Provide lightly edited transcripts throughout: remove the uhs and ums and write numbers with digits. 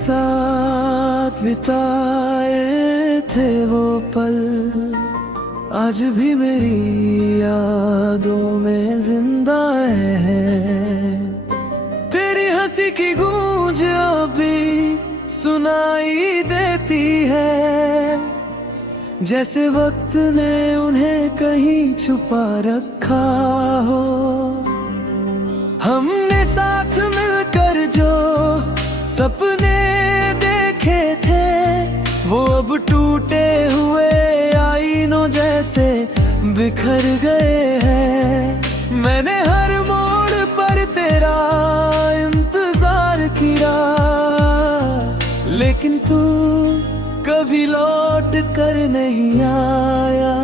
साथ बिताए थे वो पल आज भी मेरी यादों में जिंदा है। तेरी हंसी की गूंज अभी सुनाई देती है, जैसे वक्त ने उन्हें कहीं छुपा रखा हो। हमने साथ मिलकर जो सपने देखे थे वो अब टूटे हुए आईनों जैसे बिखर गए हैं। मैंने हर मोड़ पर तेरा इंतजार किया, लेकिन तू कभी लौट कर नहीं आया।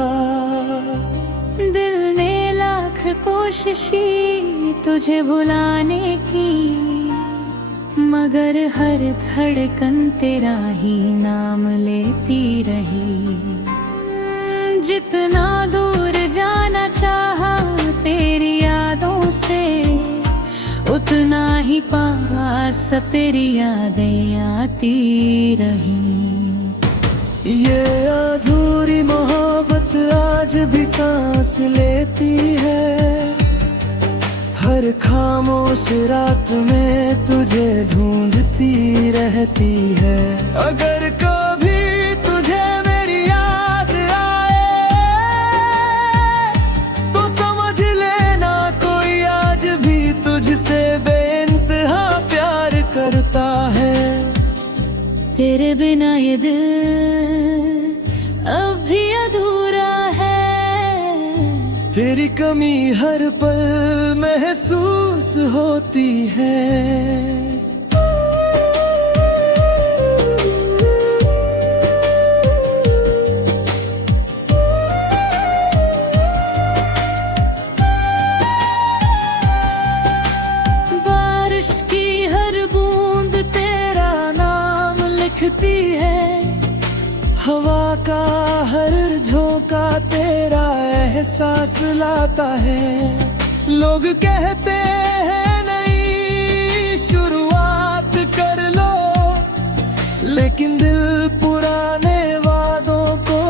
दिल ने लाख कोशिश की तुझे भुलाने की, मगर हर धड़कन तेरा ही नाम लेती रही। जितना दूर जाना चाहा तेरी यादों से, उतना ही पास तेरी यादें आती रही। ये अधूरी मोहब्बत आज भी सांस लेती है, हर खामोश रात में तुझे ढूंढती रहती है। अगर कभी तुझे मेरी याद आए तो समझ लेना कोई आज भी तुझसे बेइंतहा प्यार करता है। तेरे बिना ये दिल अब भी अधूरा है। तेरी कमी हर पल महसूस होती है। बारिश की हर बूंद तेरा नाम लिखती है, हवा का हर झोंका तेरा एहसास लाता है। लोग कहते हैं नई शुरुआत कर लो, लेकिन दिल पुराने वादों को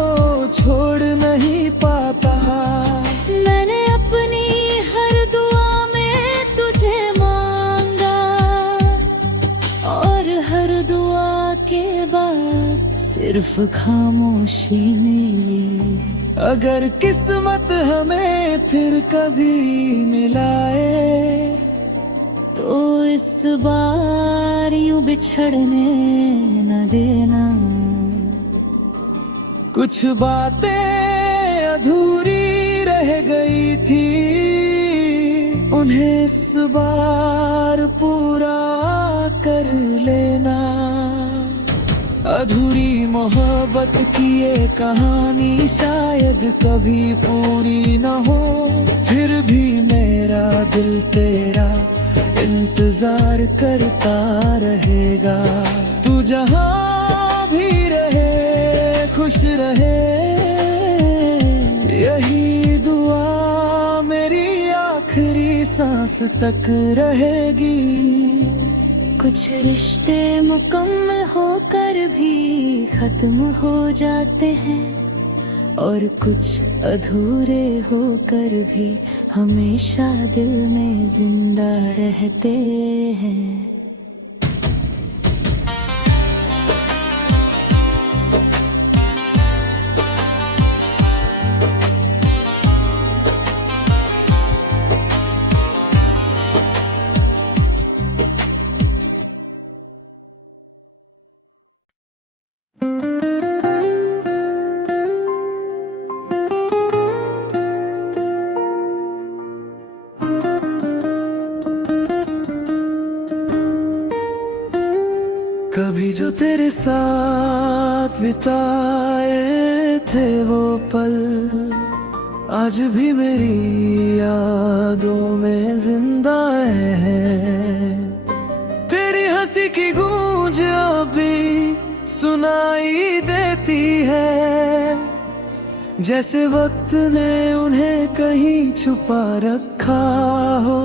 छोड़ नहीं पाता। मैंने अपनी हर दुआ में तुझे मांगा, और हर दुआ के बाद सिर्फ खामोशी मिली। अगर किस्मत हमें फिर कभी मिलाए तो इस बार यूं बिछड़ने न देना। कुछ बातें अधूरी रह गई थी, उन्हें इस बार पूरा कर लेना। अधूरी मोहब्बत की ये कहानी शायद कभी पूरी न हो, फिर भी मेरा दिल तेरा इंतजार करता रहेगा। तू जहाँ भी रहे खुश रहे, यही दुआ मेरी आखिरी सांस तक रहेगी। कुछ रिश्ते मुकम्मल होकर भी खत्म हो जाते हैं, और कुछ अधूरे होकर भी हमेशा दिल में जिंदा रहते हैं। कभी जो तेरे साथ बिताए थे वो पल आज भी मेरी यादों में जिंदा है। तेरी हंसी की गूंज अभी सुनाई देती है, जैसे वक्त ने उन्हें कहीं छुपा रखा हो।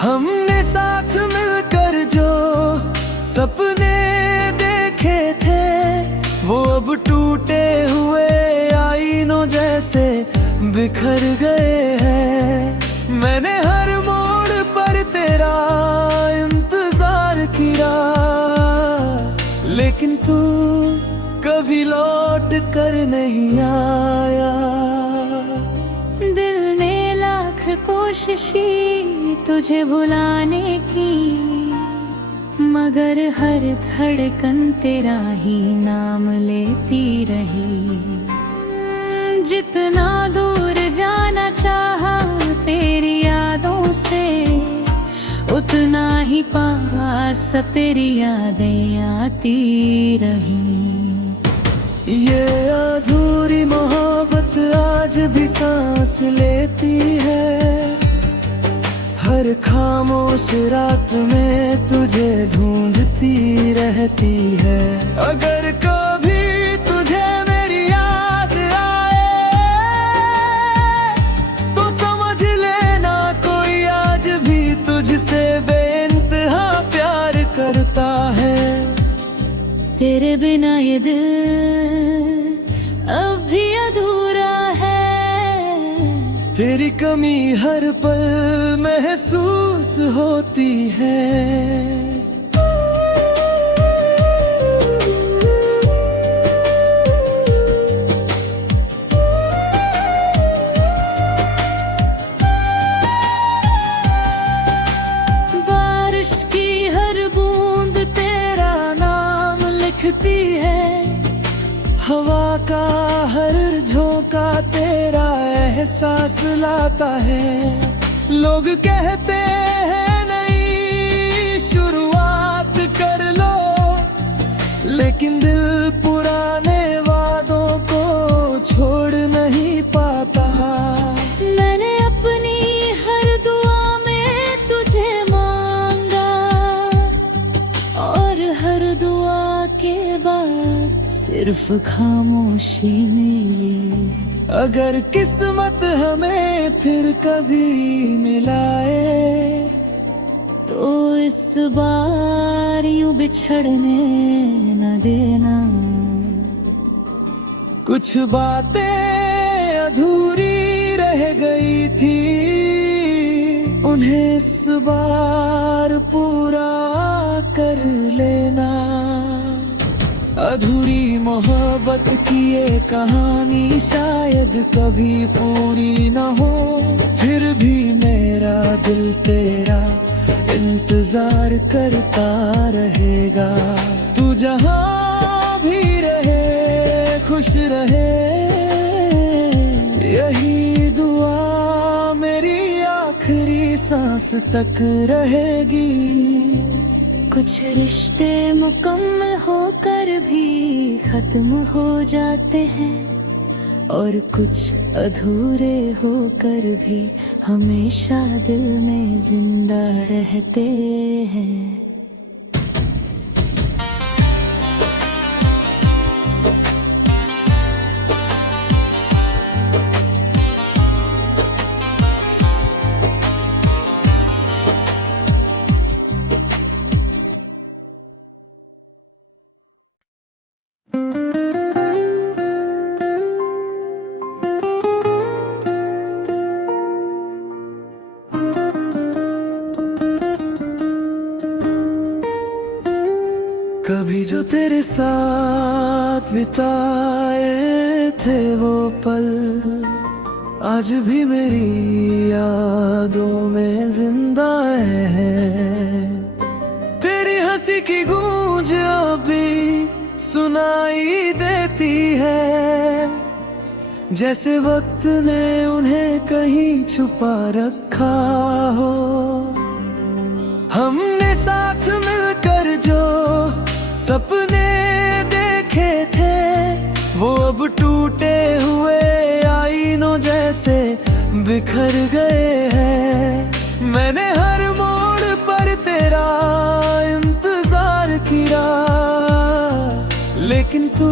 हमने साथ मिलकर जो सपने देखे थे वो अब टूटे हुए आईनों जैसे बिखर गए हैं। मैंने हर मोड़ पर तेरा इंतजार किया, लेकिन तू कभी लौट कर नहीं आया। दिल ने लाख कोशिश की तुझे भुलाने की, मगर हर धड़कन तेरा ही नाम लेती रही। जितना दूर जाना चाहा तेरी यादों से, उतना ही पास तेरी यादें आती रही। ये अधूरी मोहब्बत आज भी सांस लेती है, हर खामोश रात में तुझे ढूंढती रहती है। अगर कभी तुझे मेरी याद आए तो समझ लेना कोई आज भी तुझसे बेइंतहा प्यार करता है। तेरे बिना ये दिल अब भी अधूरा है, तेरी कमी हर पल महसूस होती है। बारिश की हर बूंद तेरा नाम लिखती है, हवा का हर झोंका तेरा एहसास लाता है। लोग कहते हैं नई शुरुआत कर लो, लेकिन दिल पुराने वादों को छोड़ नहीं पाता। मैंने अपनी हर दुआ में तुझे मांगा, और हर दुआ के बाद सिर्फ खामोशी मिली। अगर किस्मत हमें फिर कभी मिलाए तो इस बार यूं बिछड़ने न देना। कुछ बातें अधूरी रह गई थी, उन्हें इस बार पूरा कर लेना। अधूरी मोहब्बत की ये कहानी शायद कभी पूरी न हो, फिर भी मेरा दिल तेरा इंतजार करता रहेगा। तू जहां भी रहे खुश रहे, यही दुआ मेरी आखिरी सांस तक रहेगी। कुछ रिश्ते मुकम्मल होकर भी खत्म हो जाते हैं, और कुछ अधूरे होकर भी हमेशा दिल में जिंदा रहते हैं। कभी जो तेरे साथ बिताए थे वो पल, आज भी मेरी यादों में जिंदा है। तेरी हंसी की गूंज अभी सुनाई देती है, जैसे वक्त ने उन्हें कहीं छुपा रखा हो। हमने साथ मिलकर जो सपने देखे थे वो अब टूटे हुए आईनों जैसे बिखर गए हैं। मैंने हर मोड़ पर तेरा इंतजार किया, लेकिन तू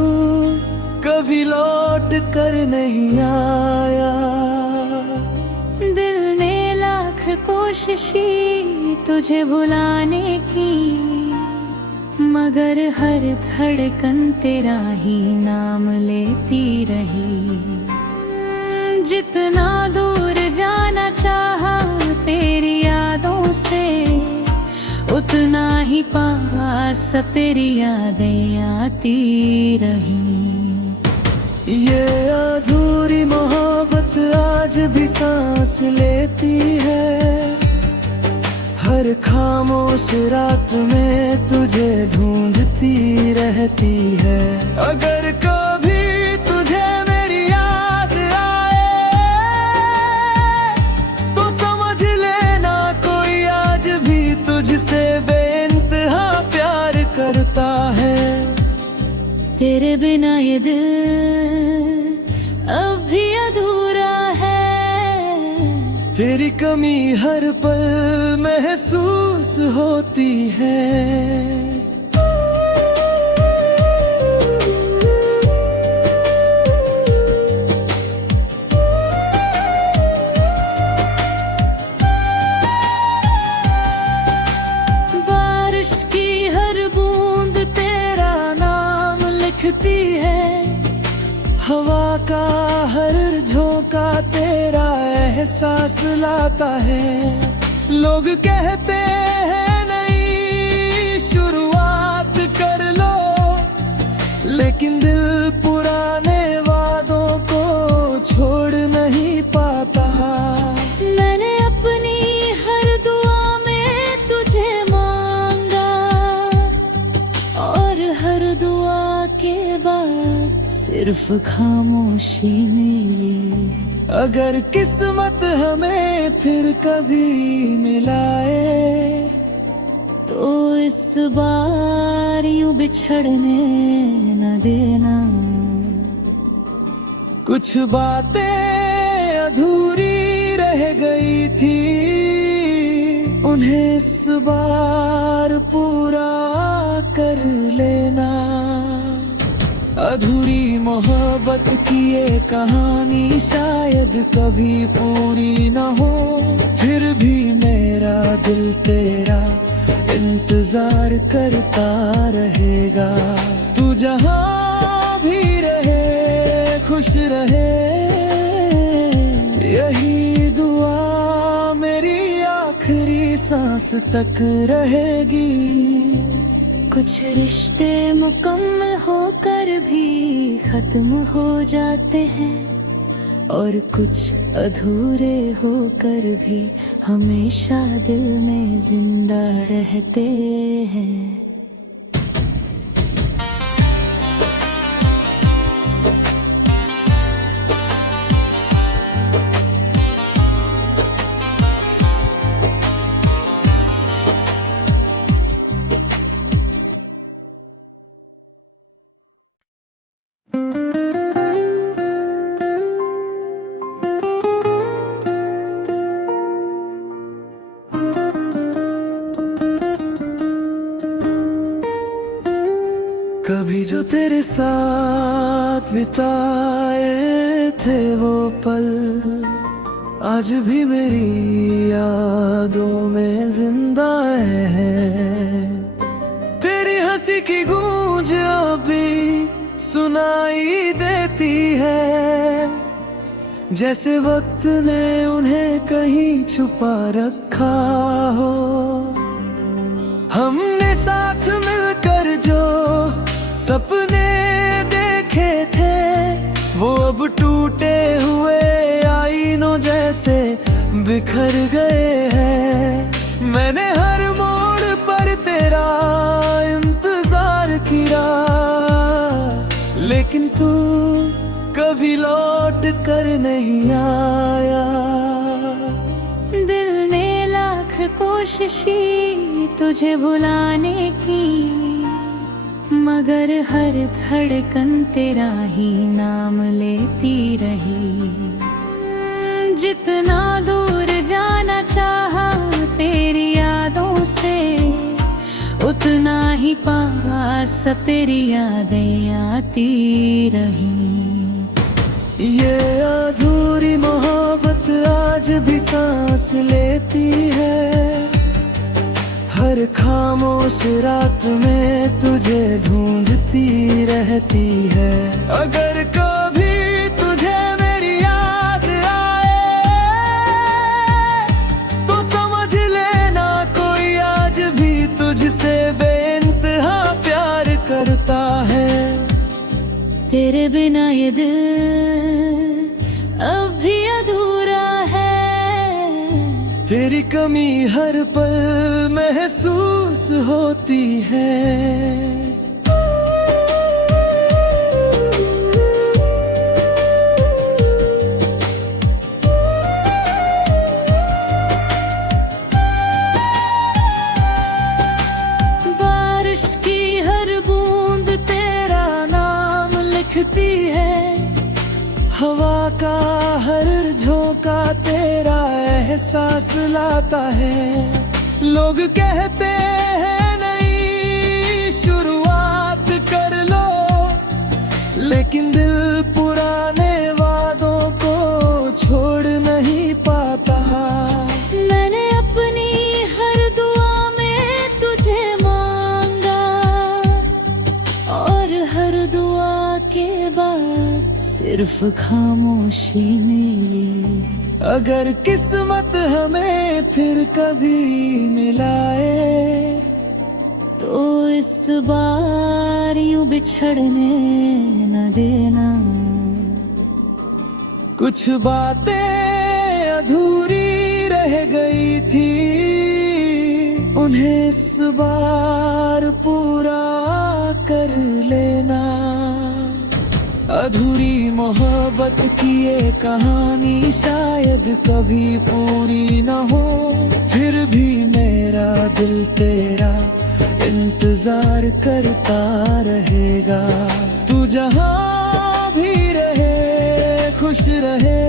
कभी लौट कर नहीं आया। दिल ने लाख कोशिश की तुझे भुलाने की, मगर हर धड़कन तेरा ही नाम लेती रही। जितना दूर जाना चाहा तेरी यादों से, उतना ही पास तेरी यादें आती रही। ये अधूरी मोहब्बत आज भी सांस लेती है, हर खामोश रात में तुझे ढूंढती रहती है। अगर कभी तुझे मेरी याद आए तो समझ लेना कोई आज भी तुझसे बेइंतहा प्यार करता है। तेरे बिना ये दिल अब भी अधूरा है, तेरी कमी हर पल महसूस होती है। बारिश की हर बूंद तेरा नाम लिखती है, हवा का हर झोंका तेरा एहसास लाता है। लोग कहते हैं नई शुरुआत कर लो, लेकिन दिल पुराने वादों को छोड़ नहीं पाता। मैंने अपनी हर दुआ में तुझे मांगा, और हर दुआ के बाद सिर्फ खामोशी मिली। अगर किस्मत हमें फिर कभी मिलाए तो इस बार यूं बिछड़ने न देना। कुछ बातें अधूरी रह गई थी, उन्हें इस बार पूरा कर लेना। अधूरी मोहब्बत की ये कहानी शायद कभी पूरी न हो, फिर भी मेरा दिल तेरा इंतजार करता रहेगा। तू जहां भी रहे खुश रहे, यही दुआ मेरी आखिरी सांस तक रहेगी। कुछ रिश्ते मुकम्मल होकर भी खत्म हो जाते हैं, और कुछ अधूरे होकर भी हमेशा दिल में जिंदा रहते हैं। कभी जो तेरे साथ बिताए थे वो पल, आज भी मेरी यादों में जिंदा है। तेरी हंसी की गूंज अभी सुनाई देती है, जैसे वक्त ने उन्हें कहीं छुपा रखा हो। हमने साथ मिलकर जो सपने देखे थे, वो अब टूटे हुए आईनों जैसे बिखर गए हैं। मैंने हर मोड़ पर तेरा इंतजार किया, लेकिन तू कभी लौट कर नहीं आया। दिल ने लाख कोशिश की तुझे भुलाने की, मगर हर धड़कन तेरा ही नाम लेती रही। जितना दूर जाना चाहा तेरी यादों से, उतना ही पास तेरी यादें आती रही। ये अधूरी मोहब्बत आज भी सांस लेती है, हर हर खामोश रात में तुझे ढूंढती रहती है। अगर कभी तुझे मेरी याद आए तो समझ लेना कोई आज भी तुझसे बेइंतहा प्यार करता है। तेरे बिना ये दिल अब भी अधूरा है। तेरी कमी हर पल महसूस होती है। बारिश की हर बूंद तेरा नाम लिखती है। हवा का हर झोंका तेरा एहसास लाता है। लोग कहते हैं नई शुरुआत कर लो, लेकिन दिल पुराने वादों को छोड़ नहीं पाता। मैंने अपनी हर दुआ में तुझे मांगा और हर दुआ के बाद सिर्फ खामोशी मिली। अगर किस्मत हमें फिर कभी मिलाए तो इस बार यूं बिछड़ने न देना। कुछ बातें अधूरी रह गई थी, उन्हें इस बार पूरा कर लेना। अधूरी मोहब्बत की ये कहानी शायद कभी पूरी न हो, फिर भी मेरा दिल तेरा इंतजार करता रहेगा। तू जहां भी रहे खुश रहे,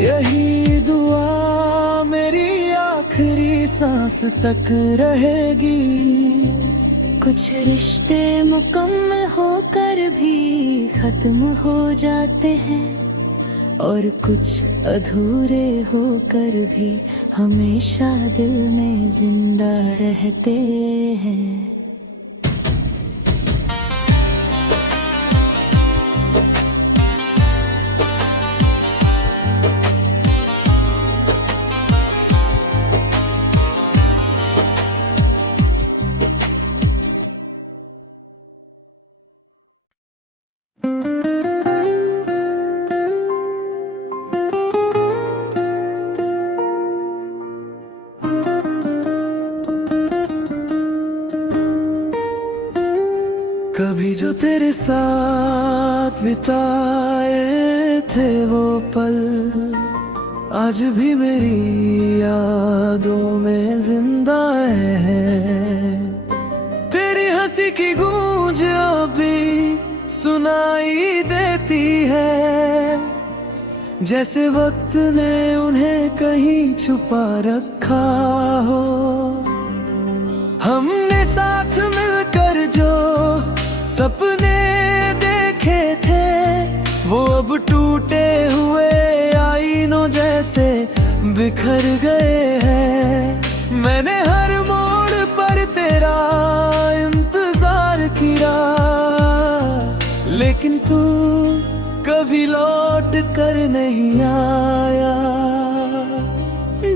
यही दुआ मेरी आखिरी सांस तक रहेगी। कुछ रिश्ते मुकम्मल होकर भी खत्म हो जाते हैं और कुछ अधूरे होकर भी हमेशा दिल में जिंदा रहते हैं। कभी जो तेरे साथ बिताए थे वो पल आज भी मेरी यादों में जिंदा है। तेरी हंसी की गूंज अभी सुनाई देती है, जैसे वक्त ने उन्हें कहीं छुपा रखा हो। हमने साथ मिलकर जो सपने देखे थे वो अब टूटे हुए आईनों जैसे बिखर गए हैं। मैंने हर मोड़ पर तेरा इंतजार किया, लेकिन तू कभी लौट कर नहीं आया।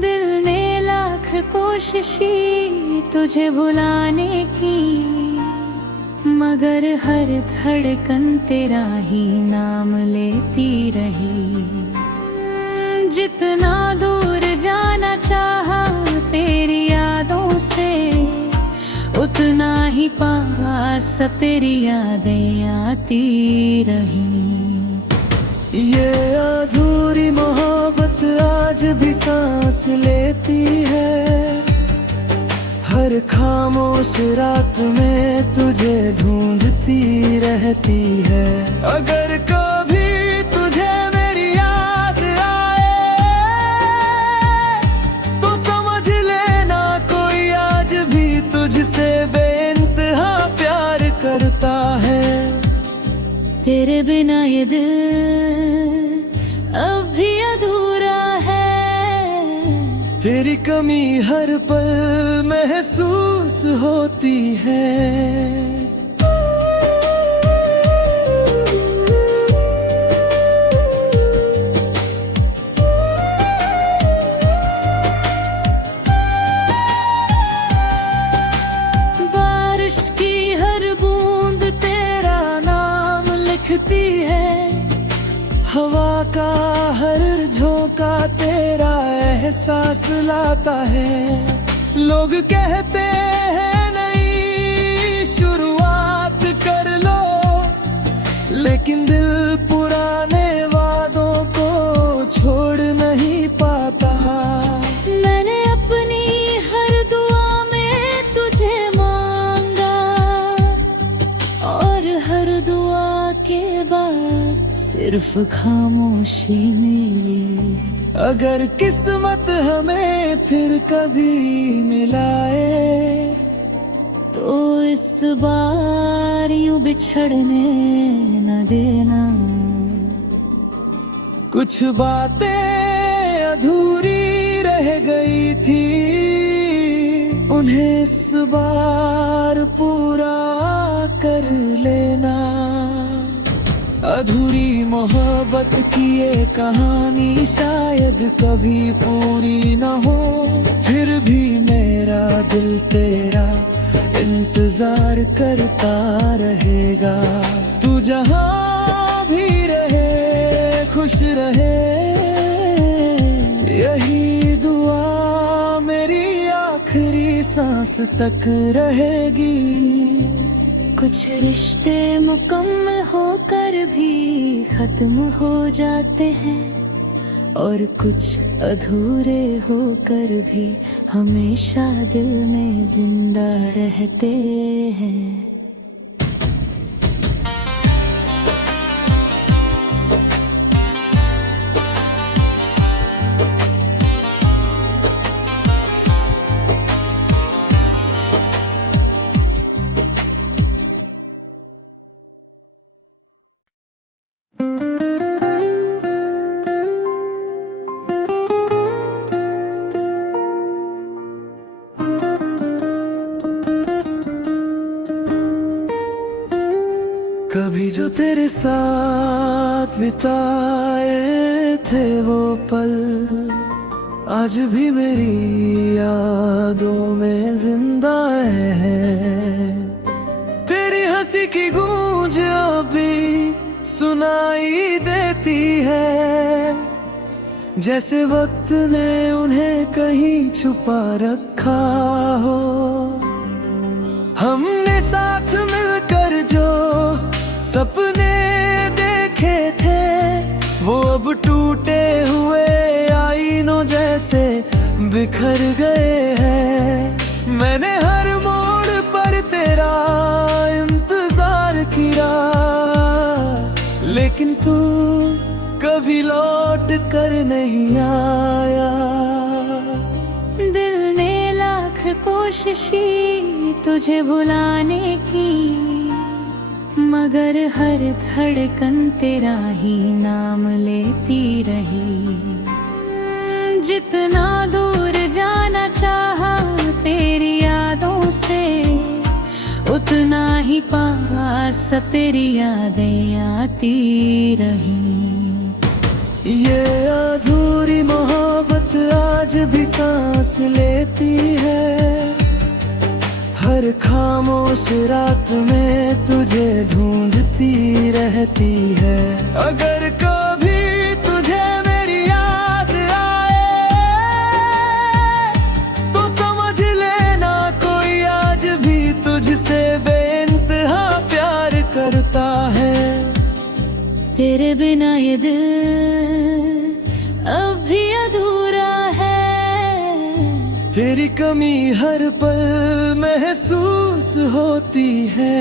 दिल ने लाख कोशिश की तुझे भुलाने की, मगर हर धड़कन तेरा ही नाम लेती रही। जितना दूर जाना चाहा तेरी यादों से, उतना ही पास तेरी यादें आती रही। ये अधूरी मोहब्बत आज भी सांस लेती है। हर खामोश रात में तुझे ढूंढती रहती है। अगर कभी तुझे मेरी याद आए तो समझ लेना कोई आज भी तुझसे बेइंतहा प्यार करता है। तेरे बिना ये दिल अब भी अधूरा है। तेरी कमी हर पल महसूस होती है। बारिश की हर बूंद तेरा नाम लिखती है, हवा का हर झोंका तेरा एहसास लाता है। लोग कहते हैं नई शुरुआत कर लो, लेकिन दिल पुराने वादों को छोड़ नहीं पाता। मैंने अपनी हर दुआ में तुझे मांगा, और हर दुआ के बाद सिर्फ खामोशी मिली। अगर किस्मत हमें फिर कभी मिलाए, तो इस बार यूं बिछड़ने न देना। कुछ बातें अधूरी रह गई थी, उन्हें इस बार पूरा कर लेना। अधूरी मोहब्बत की ये कहानी शायद कभी पूरी न हो, फिर भी मेरा दिल तेरा इंतजार करता रहेगा। तू जहां भी रहे खुश रहे, यही दुआ मेरी आखिरी सांस तक रहेगी। कुछ रिश्ते मुकम्मल होकर भी खत्म हो जाते हैं, और कुछ अधूरे होकर भी हमेशा दिल में जिंदा रहते हैं। कभी जो तेरे साथ बिताए थे वो पल, आज भी मेरी यादों में जिंदा है। तेरी हंसी की गूंज अभी सुनाई देती है, जैसे वक्त ने उन्हें कहीं छुपा रखा हो। हमने साथ मिलकर जो सपने देखे थे, वो अब टूटे हुए आईनों जैसे बिखर गए हैं। मैंने हर मोड़ पर तेरा इंतजार किया, लेकिन तू कभी लौट कर नहीं आया। दिल ने लाख कोशिश की तुझे भुलाने की, मगर हर धड़कन तेरा ही नाम लेती रही। जितना दूर जाना चाहा तेरी यादों से, उतना ही पास तेरी यादें आती रही। ये अधूरी मोहब्बत आज भी सांस लेती है, हर खामोश रात में तुझे ढूंढती रहती है। अगर कभी तुझे मेरी याद आए, तो समझ लेना कोई आज भी तुझसे बेइंतहा प्यार करता है। तेरे बिना ये दिल अब भी अधूरा है, तेरी कमी हर पल महसूस होती है।